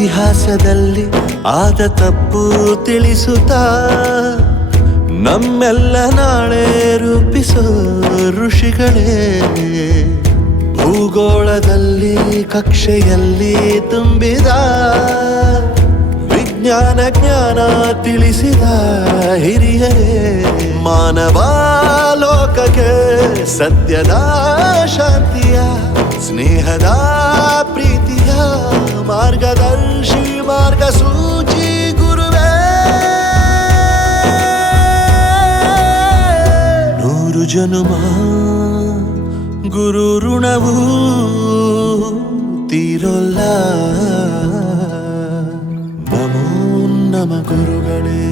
ಇತಿಹಾಸದಲ್ಲಿ ಆದ ತಪ್ಪು ತಿಳಿಸುತ್ತಾ ನಮ್ಮೆಲ್ಲ ನಾಳೆ ರೂಪಿಸೋ ಋಷಿಗಳೇ. ಭೂಗೋಳದಲ್ಲಿ ಕಕ್ಷೆಯಲ್ಲಿ ತುಂಬಿದ ವಿಜ್ಞಾನ ಜ್ಞಾನ ತಿಳಿಸಿದ ಹಿರಿಯರೇ. ಮಾನವ ಲೋಕಕ್ಕೆ ಸತ್ಯದ ಶಾಂತಿಯ ಸ್ನೇಹದ ಪ್ರೀತಿಯ ಮಾರ್ಗದರ್ಶಿ ಮಾರ್ಗಸೂಚಿ ಗುರುವೇ. 100 ಜನುಮ ಗುರು ಋಣವು ತೀರೋಲ್ಲ. ನಮೋ ನಮ ಗುರುಗಳೇ.